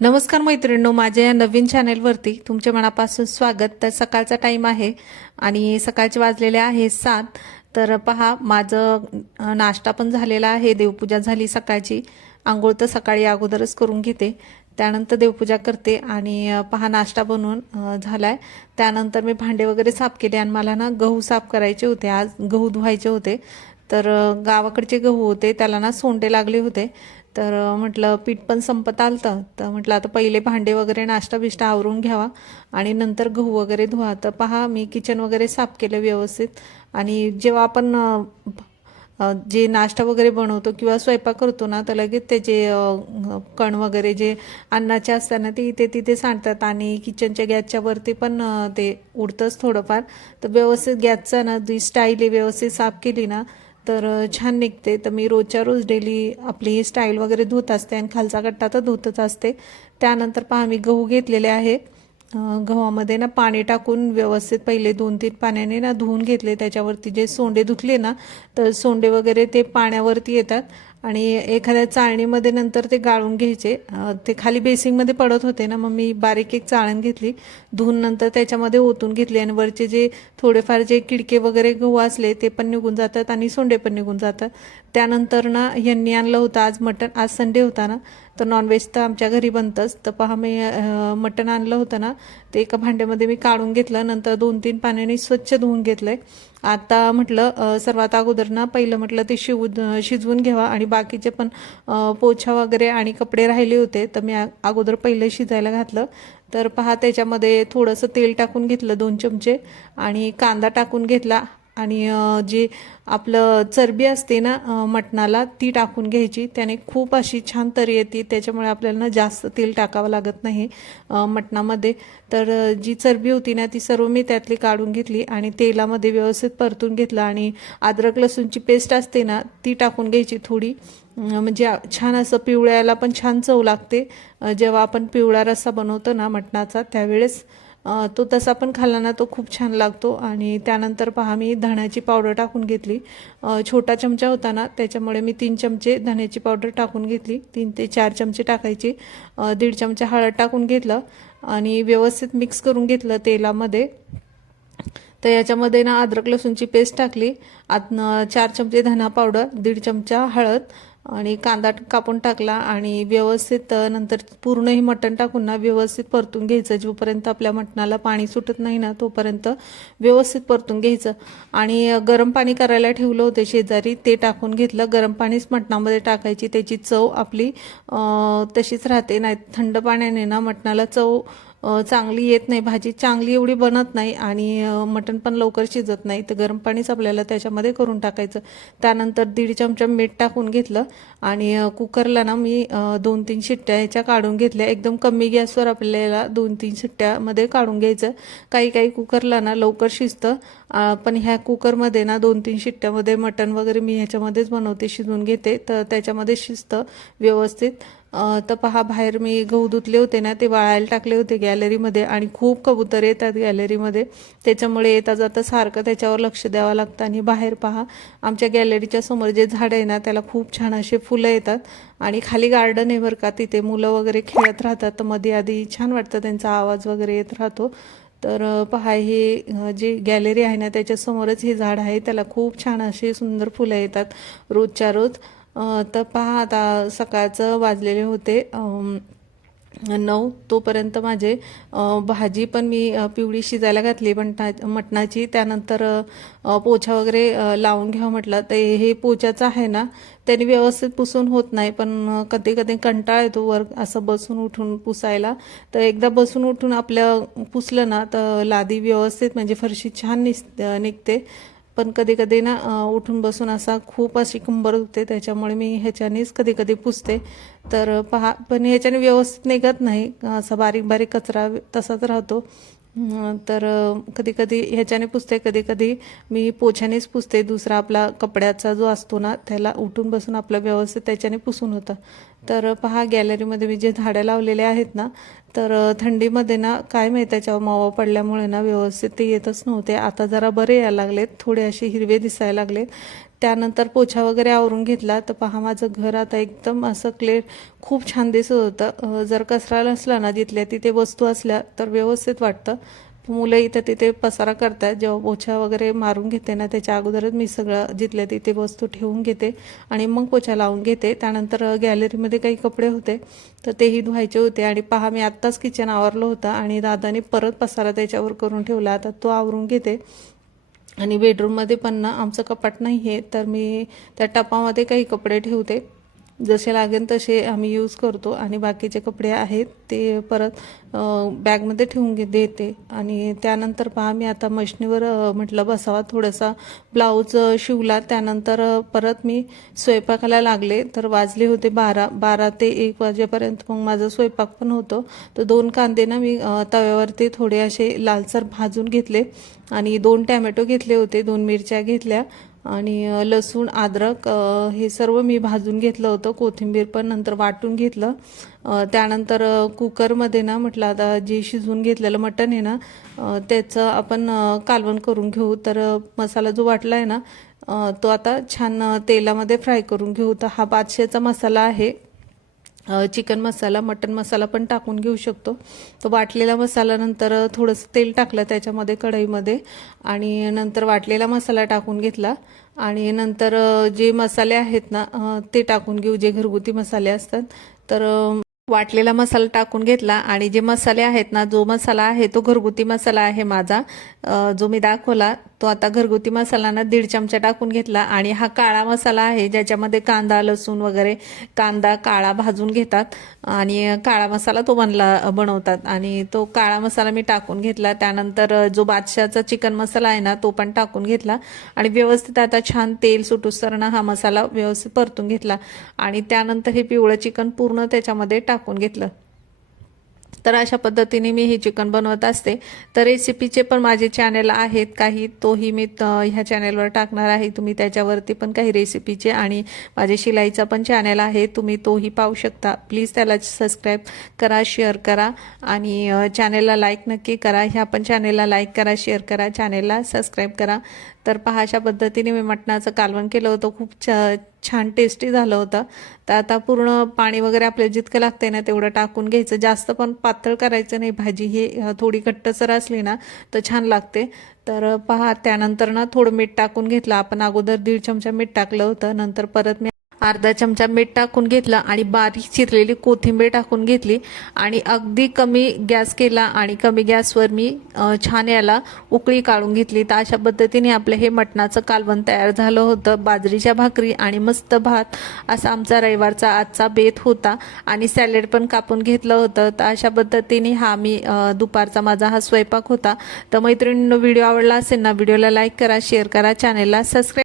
नमस्कार मैत्रिणींनो, माझ्या या नवीन चॅनेलवरती तुमचे मनापासून स्वागत। तर सकाळचा टाइम आहे आणि सकाळचे वाजलेले आहे 7। तर पहा, माझं नाश्ता पण झालेला आहे, देवपूजा झाली सकाळची। आंघोळ तर सकाळी अगोदरच करून घेते, त्यानंतर देवपूजा करते आणि पहा नाश्ता बनवून झालाय। त्यानंतर मी भांडे वगैरे साफ केले आणि मला ना गहू साफ करायचे होते, आज गहू धुवायचे होते। तर गावाकडचे गहू होते, त्याला ना सोंडे लागले होते। तर म्हटलं पीठ पण संपत आलतं, तर म्हटलं आता पहिले भांडे वगैरे नाश्ता बिष्टा आवरून घ्यावा आणि नंतर गहू वगैरे धुवा। तर पहा, मी किचन वगैरे साफ केलं व्यवस्थित। आणि जेव्हा आपण जे नाश्ता वगैरे बनवतो किंवा स्वयंपाक करतो ना, तर लगेच त्याचे कण वगैरे जे अन्नाचे असतात ना, ते इथे तिथे सांडतात आणि किचनच्या गॅसच्या वरती पण ते उडतंच थोडंफार। तर व्यवस्थित गॅसचा ना जी स्टाईल आहे व्यवस्थित साफ केली ना तर छान निघते। तर मी रोजच्या रोज डेली आपली स्टाईल वगैरे धुत असते आणि खालचा कट्टा तर धुतच असते। त्यानंतर पहा, मी गहू घेतलेले आहे। गव्हामध्ये ना पाणी टाकून व्यवस्थित पहिले 2-3 पाण्याने ना धुवून घेतले। त्याच्यावरती जे सोंडे धुतले ना, तर सोंडे वगैरे ते पाण्यावरती येतात आणि एखाद्या चाळणीमध्ये नंतर ते गाळून घ्यायचे। ते खाली बेसिंगमध्ये पडत होते ना, मग मी बारीक एक चाळण घेतली, धुवून नंतर त्याच्यामध्ये ओतून घेतले आणि वरचे जे थोडेफार जे किडके वगैरे गहू असले ते पण निघून जातात आणि सोंडे पण निघून जातात। त्यानंतर ना यांनी आणलं होतं आज मटण, आज संडे होता ना, तर नॉनव्हेज तर आमच्या घरी बनतंच। तर पहा, मी मटण आणलं होतं ना, ते एका भांड्यामध्ये मी काढून घेतलं, नंतर 2-3 पाण्याने स्वच्छ धुवून घेतलंय। आता म्हटलं सर्वात अगोदर ना पहिलं म्हटलं ते शिजवून घ्यावा आणि बाकीचे पण पोछा वगैरे आणि कपडे राहिले होते, तर मी अगोदर पहिले शिजायला घातलं। तर पहा, त्याच्यामध्ये थोडंसं तेल टाकून घेतलं 2 चमचे आणि कांदा टाकून घेतला आणि जे आपलं चरबी असते ना मटणाला, ती टाकून घ्यायची, त्याने खूप अशी छान तरी येते। त्याच्यामुळे आपल्याला ना जास्त तेल टाकावं लागत नाही मटणामध्ये। तर जी चरबी होती ना ती सर्व मी त्यातली काढून घेतली आणि तेलामध्ये व्यवस्थित परतून घेतलं आणि अद्रक लसूणची पेस्ट असते ना ती टाकून घ्यायची थोडी, म्हणजे छान असं पिवळ्याला पण छान चव लागते। जेव्हा आपण पिवळा रस्सा बनवतो ना मटणाचा त्यावेळेस तो तसा पण खाल्ला ना तो खूप छान लागतो। आणि त्यानंतर पहा, मी धण्याची पावडर टाकून घेतली, छोटा चमचा होता ना त्याच्यामुळे मी 3 चमचे धण्याची पावडर टाकून घेतली, 3 ते 4 चमचे टाकायची। 1.5 चमचा हळद टाकून घेतलं आणि व्यवस्थित मिक्स करून घेतलं तेलामध्ये। तर याच्यामध्ये ना अद्रक लसूणची पेस्ट टाकली, 4 चमचे धना पावडर, 1.5 चमचा हळद आणि कांदा कापून टाकला आणि व्यवस्थित नंतर पूर्ण हे मटण टाकून ना व्यवस्थित परतून घ्यायचं। जोपर्यंत आपल्या मटणाला पाणी सुटत नाही ना तोपर्यंत व्यवस्थित परतून घ्यायचं। आणि गरम पाणी करायला ठेवलं होतं शेजारी, ते टाकून घेतलं। गरम पाणीच मटणामध्ये टाकायची, त्याची चव आपली तशीच राहते, नाही थंड पाण्याने ना मटणाला चव चांगली येत नाही, भाजी चांगली एवढी बनत नाही आणि मटण पण लवकर शिजत नाही। तर गरम पाणीच आपल्याला त्याच्यामध्ये करून टाकायचं। त्यानंतर 1.5 चमचा मीठ टाकून घेतलं आणि कुकरला ना मी 2-3 शिट्ट्या ह्याच्या काढून घेतल्या। एकदम कमी गॅसवर आपल्याला 2-3 शिट्ट्यामध्ये काढून घ्यायचं। काही कुकरला ना लवकर शिजतं, पण ह्या कुकरमध्ये ना 2-3 शिट्ट्यामध्ये मटण वगैरे मी ह्याच्यामध्येच बनवते, शिजवून घेते, तर त्याच्यामध्ये शिजतं व्यवस्थित। तर पहा, बाहेर मी गहू धुतले होते ना ते वाळायला टाकले होते गॅलरीमध्ये आणि खूप कबूतर येतात गॅलरीमध्ये, त्याच्यामुळे येता जाता सारखं त्याच्यावर लक्ष द्यावं लागतं। आणि बाहेर पहा, आमच्या गॅलरीच्या समोर जे झाड आहे ना त्याला खूप छान असे फुलं येतात आणि खाली गार्डन आहे बरं का, तिथे मुलं वगैरे खेळत राहतात, तर मध्ये आधी छान वाटतं, त्यांचा आवाज वगैरे येत राहतो। तर पहा, हे जे गॅलरी आहे ना त्याच्यासमोरच हे झाड आहे, त्याला खूप छान असे सुंदर फुलं येतात रोजच्या रोज। तर पहा, आता सकाळचं वाजलेले होते 9, तोपर्यंत माझे भाजी पण मी पिवळी शिजायला घातली मटणाची। त्यानंतर पोछा वगैरे लावून घ्यावं म्हटलं, तर हे पोछाचं आहे ना त्याने व्यवस्थित पुसून होत नाही, पण कधी कधी कंटाळा येतो वर असं बसून उठून पुसायला। तर एकदा बसून उठून आपलं पुसलं ना तर लादी व्यवस्थित म्हणजे फरशी छान निघते। पण कधी कधी ना उठून बसून असा खूप अशी कंबर दुखते, त्याच्यामुळे मी ह्याच्यानेच कधी कधी पुसते। तर पहा, पण ह्याच्याने व्यवस्थित निघत नाही, असा बारीक बारीक कचरा तसाच राहतो। तर कधी कधी ह्याच्याने पुसते, कधी कधी मी पोछ्यानेच पुसते। दुसरा आपला कपड्याचा जो असतो ना त्याला उठून बसून आपलं व्यवस्थित त्याच्याने पुसून होतं। तर पहा, गॅलरीमध्ये मी जे झाडं लावलेले आहेत ना, तर थंडीमध्ये ना काय माहिती त्याच्यावर मावा पडल्यामुळे ना व्यवस्थित ते येतच नव्हते, आता जरा बरे यायला लागलेत, थोडे असे हिरवे दिसायला लागलेत। त्यानंतर पोछा वगैरे आवरून घेतला. तर पहा माझं घर आता एकदम असं क्लिअर खूप छान दिसत होतं. जर कचरा नसला ना, जिथल्या तिथे वस्तू असल्या तर व्यवस्थित वाटतं. मुलं इथं तिथे पसारा करतात. जेव्हा पोछा वगैरे मारून घेते ना, त्याच्या अगोदरच मी सगळं जिथल्या तिथे वस्तू ठेवून घेते आणि मग पोछा लावून घेते. त्यानंतर गॅलरीमध्ये काही कपडे होते तर तेही धुवायचे होते. आणि पहा मी आत्ताच किचन आवरलं होतं आणि दादाने परत पसारा त्याच्यावर करून ठेवला. आता तो आवरून घेते. आणि बेडरूममध्ये पण ना आमचं कपाट नाही आहे, तर मी त्या टपामध्ये काही कपडे ठेवते, जसे लागेल तसे आम्ही यूज करतो. आणि बाकीचे कपडे आहेत ते परत बॅगमध्ये ठेवून देते. आणि त्यानंतर पहा मी आता मशनीवर म्हटलं बसावा, थोडासा ब्लाऊज शिवला. त्यानंतर परत मी स्वयंपाकाला लागले. तर वाजले होते 12 ते 1 वाजेपर्यंत मग माझा स्वयंपाक पण होतो. तर 2 कांदे ना मी तव्यावरती थोडे असे लालसर भाजून घेतले आणि 2 टॅमॅटो घेतले होते, 2 मिरच्या घेतल्या आणि लसूण अद्रक हे सर्व मी भाजून घेतलं होतं. कोथिंबीर पण नंतर वाटून घेतलं. त्यानंतर कुकरमध्ये ना म्हटलं आता जे शिजवून घेतलेलं मटण आहे ना, त्याचं आपण कालवण करून घेऊ. तर मसाला जो वाटला आहे ना, तो आता छान तेलामध्ये फ्राय करून घेऊ. तर हा बादशाहचा मसाला आहे. चिकन मसाला, मटन मसाला पण टाकून घेऊ शकतो. तो वाटलेला मसाला नंतर थोडंसं तेल टाकलं त्याच्यामध्ये कढईमध्ये आणि नंतर वाटलेला मसाला टाकून घेतला. आणि नंतर जे मसाले आहेत ना ते टाकून घेऊ, जे घरगुती मसाले असतात. तर वाटलेला मसाला टाकून घेतला आणि जे मसाले आहेत ना, जो मसाला आहे तो घरगुती मसाला आहे माझा, जो मी दाखवला तो आता घरगुती मसाला ना 1.5 चमचा टाकून घेतला. आणि हा काळा मसाला आहे ज्याच्यामध्ये कांदा लसूण वगैरे, कांदा काळा भाजून घेतात आणि काळा मसाला तो बनवतात आणि तो काळा मसाला मी टाकून घेतला. त्यानंतर जो बादशाहचा चिकन मसाला आहे ना तो पण टाकून घेतला आणि व्यवस्थित आता छान तेल सुटूसरना हा मसाला व्यवस्थित परतून घेतला. आणि त्यानंतर हे पिवळं चिकन पूर्ण त्याच्यामध्ये टाकून घेतलं. तर अशा पद्धतीने मी हे चिकन बनवत असते. तर रेसिपीचे पण माझे चॅनल आहेत काही, तोही मी ह्या चॅनलवर टाकणार आहे. तुम्ही त्याच्यावरती पण काही रेसिपीचे आणि माझे शिलाईचा पण चॅनल आहे, तुम्ही तोही पाहू शकता. प्लीज त्याला सबस्क्राईब करा, शेअर करा आणि चॅनलला लाईक नक्की करा. ह्या पण चॅनलला लाईक करा, शेअर करा, चॅनलला सबस्क्राईब करा. तर पहा अशा पद्धतीने मी मटणाचं कालवण केलं होतं, खूप छान टेस्टी झालं होतं. तर आता पूर्ण पाणी वगैरे आपल्याला जितकं लागतंय ना तेवढं टाकून घ्यायचं, जास्त पण पातळ करायचं नाही. भाजी ही थोडी घट्टसर असली ना तर छान लागते. तर पहा त्यानंतर ना थोडं मीठ टाकून घेतलं. आपण अगोदर 1.5 चमचा मीठ टाकलं होतं, नंतर परत मी अर्धा चमचा मीठ टाकून घेतलं आणि बारीक चिरलेली कोथिंबीर टाकून घेतली आणि अगदी कमी गॅस केला आणि कमी गॅसवर मी छान याला उकळी काढून घेतली. तर अशा पद्धतीने आपलं हे मटणाचं कालवण तयार झालं होतं. बाजरीच्या भाकरी आणि मस्त भात असा आमचा रविवारचा आजचा बेत होता आणि सॅलेड पण कापून घेतलं होतं. तर अशा पद्धतीने हा मी दुपारचा माझा हा स्वयंपाक होता. तर मैत्रिणींनो, व्हिडिओ आवडला असेल ना, व्हिडिओला लाईक करा, शेअर करा, चॅनेलला सबस्क्राईब